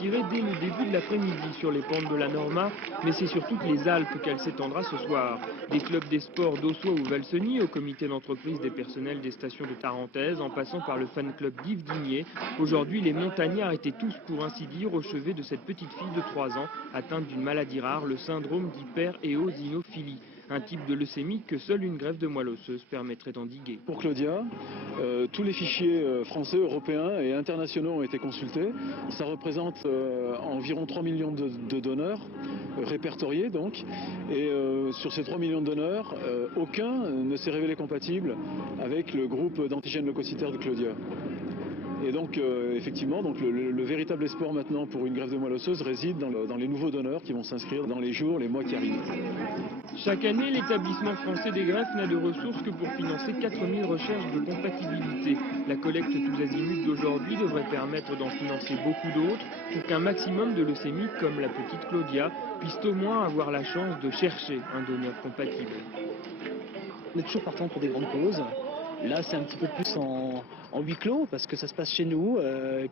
tirée dès le début de l'après-midi sur les pentes de la Norma, mais c'est sur toutes les Alpes qu'elle s'étendra ce soir. Des clubs des sports d'Ossois ou Valseny au comité d'entreprise des personnels des stations de Tarentaise, en passant par le fan club d'Yves Guigné. Aujourd'hui, les montagnards étaient tous, pour ainsi dire, au chevet de cette petite fille de 3 ans, atteinte d'une maladie rare, le syndrome d'hyper-éosinophilie. Un type de leucémie que seule une greffe de moelle osseuse permettrait d'endiguer. Pour Claudia, tous les fichiers français, européens et internationaux ont été consultés. Ça représente environ 3 millions de donneurs répertoriés donc. Et sur ces 3 millions de donneurs, aucun ne s'est révélé compatible avec le groupe d'antigènes leucocytaires de Claudia. Et donc effectivement, donc le véritable espoir maintenant pour une greffe de moelle osseuse réside dans les nouveaux donneurs qui vont s'inscrire dans les jours, les mois qui arrivent. Chaque année, l'établissement français des greffes n'a de ressources que pour financer 4000 recherches de compatibilité. La collecte tous azimuts d'aujourd'hui devrait permettre d'en financer beaucoup d'autres pour qu'un maximum de leucémiques comme la petite Claudia puissent au moins avoir la chance de chercher un donneur compatible. On est toujours partant pour des grandes causes. Là, c'est un petit peu plus en huis clos parce que ça se passe chez nous,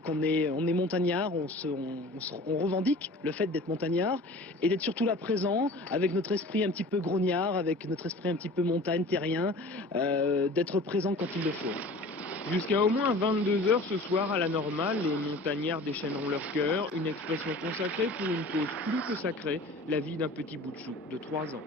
on est montagnard, on revendique le fait d'être montagnard et d'être surtout là présent avec notre esprit un petit peu grognard, avec notre esprit un petit peu montagne, terrien, d'être présent quand il le faut. Jusqu'à au moins 22 h ce soir à la Normale, les montagnards déchaîneront leur cœur, une expression consacrée pour une cause plus que sacrée, la vie d'un petit bout de chou de 3 ans.